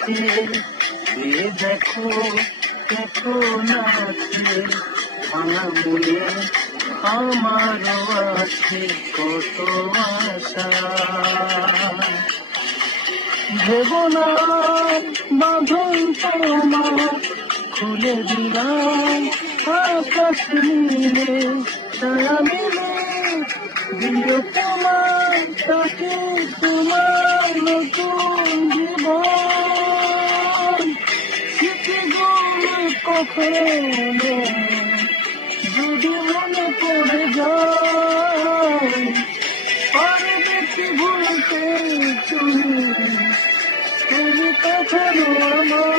আছে, এ দেখো এখন আছে ভাঙা মনে আমারও আছে কত আশা। ভেব না বাঁধন তোমার খুলে দিলাম আকাশ মিলে তারা মিলে দিল তোমার তাকে তোমার নতুন জীবন। স্মৃতিগুলো কখনো যদি মনে পড়ে যায় পারবে কি ভুলতে তুমি, তুমি কখনো আমার